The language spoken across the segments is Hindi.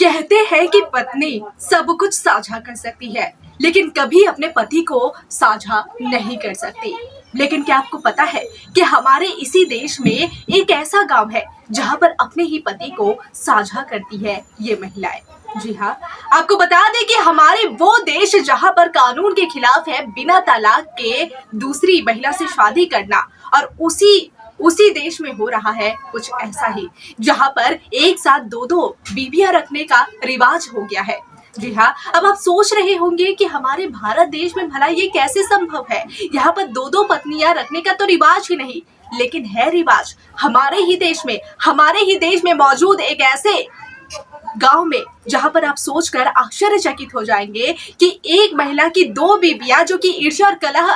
कहते हैं कि पत्नी सब कुछ साझा कर सकती है, लेकिन कभी अपने पति को साझा नहीं कर सकती। लेकिन क्या आपको पता है कि हमारे इसी देश में एक ऐसा गांव है जहां पर अपने ही पति को साझा करती है ये महिलाएं। जी हाँ, आपको बता दें कि हमारे वो देश जहां पर कानून के खिलाफ है बिना तलाक के दूसरी महिला से शादी करना, और उसी देश में हो रहा है कुछ ऐसा ही, जहां पर एक साथ दो दो बीबियां रखने का रिवाज हो गया है। जी हाँ, अब आप सोच रहे होंगे कि हमारे भारत देश में भला ये कैसे संभव है। यहाँ पर दो दो पत्नियां रखने का तो रिवाज ही नहीं, लेकिन है रिवाज हमारे ही देश में मौजूद एक ऐसे गांव में, जहां पर आप सोचकर आश्चर्यचकित हो जाएंगे कि एक महिला की दो बीबियां, जो कि ईर्ष्या और कलह,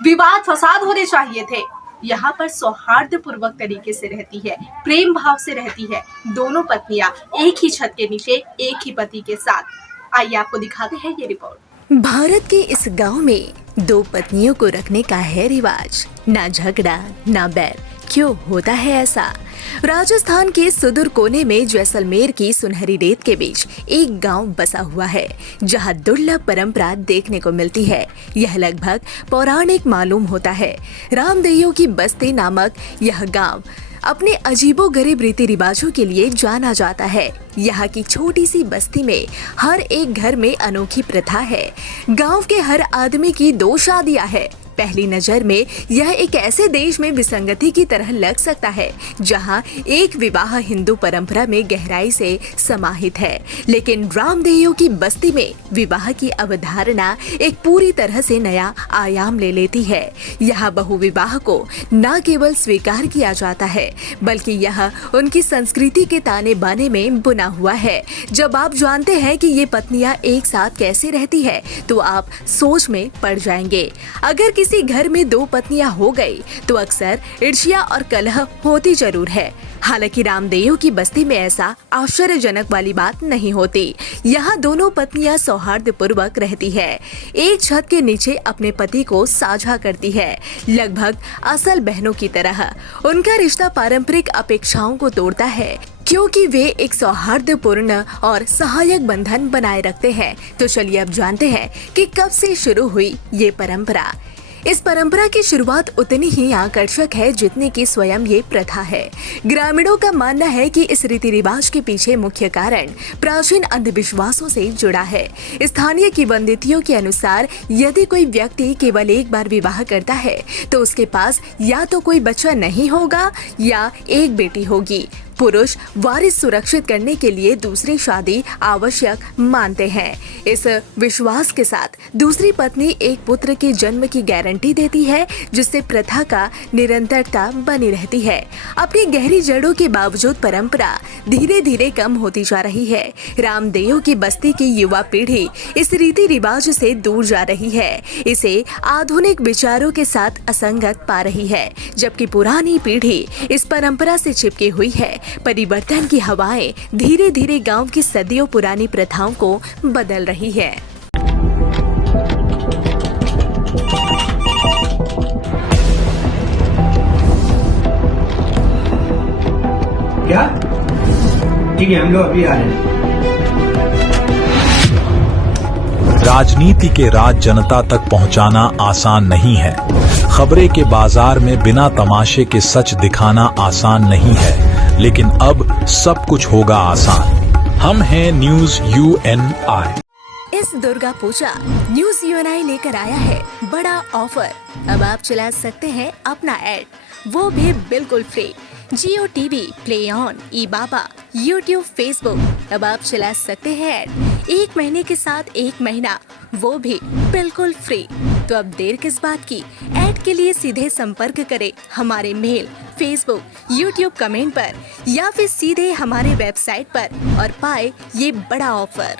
विवाद, फसाद होने चाहिए थे, यहाँ पर सौहार्दपूर्वक तरीके से रहती है, प्रेम भाव से रहती है। दोनों पत्नियां एक ही छत के नीचे एक ही पति के साथ। आइए आपको दिखाते हैं ये रिपोर्ट। भारत के इस गांव में दो पत्नियों को रखने का है रिवाज। ना झगड़ा ना बैर, क्यों होता है ऐसा? राजस्थान के सुदूर कोने में जैसलमेर की सुनहरी रेत के बीच एक गांव बसा हुआ है, जहां दुर्लभ परंपरा देखने को मिलती है। यह लगभग पौराणिक मालूम होता है। रामदेइयों की बस्ती नामक यह गांव अपने अजीबोगरीब रीति रिवाजों के लिए जाना जाता है। यहाँ की छोटी सी बस्ती में हर एक घर में अनोखी प्रथा है। गांव के हर आदमी की दो शादियां है। पहली नजर में यह एक ऐसे देश में विसंगति की तरह लग सकता है, जहां एक विवाह हिंदू परंपरा में गहराई से समाहित है, लेकिन रामदेइयों की बस्ती में विवाह की अवधारणा एक पूरी तरह से नया आयाम ले लेती है। यहाँ बहुविवाह को न केवल स्वीकार किया जाता है, बल्कि यह उनकी संस्कृति के ताने बाने में बुना हुआ है। जब आप जानते हैं कि ये पत्नियां एक साथ कैसे रहती है, तो आप सोच में पड़ जाएंगे। अगर किसी घर में दो पत्नियां हो गई तो अक्सर ईर्ष्या और कलह होती जरूर है। हालांकि रामदेइयों की बस्ती में ऐसा आश्चर्यजनक वाली बात नहीं होती। यहाँ दोनों पत्नियां सौहार्दपूर्वक रहती है, एक छत के नीचे अपने पति को साझा करती है, लगभग असल बहनों की तरह। उनका रिश्ता पारंपरिक अपेक्षाओं को तोड़ता है, क्योंकि वे एक सौहार्दपूर्ण और सहायक बंधन बनाए रखते हैं। तो चलिए अब जानते हैं कि कब से शुरू हुई ये परंपरा। इस परंपरा की शुरुआत उतनी ही आकर्षक है जितनी कि स्वयं ये प्रथा है। ग्रामीणों का मानना है कि इस रीति रिवाज के पीछे मुख्य कारण प्राचीन अंधविश्वासों से जुड़ा है। स्थानीय किंवदंतियों के अनुसार यदि कोई व्यक्ति केवल एक बार विवाह करता है तो उसके पास या तो कोई बच्चा नहीं होगा या एक बेटी होगी। पुरुष वारिस सुरक्षित करने के लिए दूसरी शादी आवश्यक मानते हैं। इस विश्वास के साथ दूसरी पत्नी एक पुत्र के जन्म की गारंटी देती है, जिससे प्रथा का निरंतरता बनी रहती है। अपनी गहरी जड़ों के बावजूद परंपरा धीरे धीरे कम होती जा रही है। रामदेइयों की बस्ती की युवा पीढ़ी इस रीति रिवाज से दूर जा रही है, इसे आधुनिक विचारों के साथ असंगत पा रही है, जबकि पुरानी पीढ़ी इस परंपरा से चिपकी हुई है। परिवर्तन की हवाएं धीरे धीरे गांव की सदियों पुरानी प्रथाओं को बदल रही है। क्या? ठीक है, हम लोग अभी आ रहे हैं। राजनीति के राज जनता तक पहुंचाना आसान नहीं है। खबरें के बाजार में बिना तमाशे के सच दिखाना आसान नहीं है, लेकिन अब सब कुछ होगा आसान। हम हैं न्यूज UNI। इस दुर्गा पूजा न्यूज UNI लेकर आया है बड़ा ऑफर। अब आप चला सकते हैं अपना ऐड, वो भी बिल्कुल free. Jio TV, play on, ई-बाबा, यूट्यूब, फेसबुक, अब आप चला सकते हैं ऐड। 1 महीने के साथ 1 महीना, वो भी बिल्कुल फ्री। तो अब देर किस बात की? ऐड के लिए सीधे संपर्क करें हमारे मेल, फेसबुक, यूट्यूब कमेंट पर, या फिर सीधे हमारे वेबसाइट पर और पाए ये बड़ा ऑफर।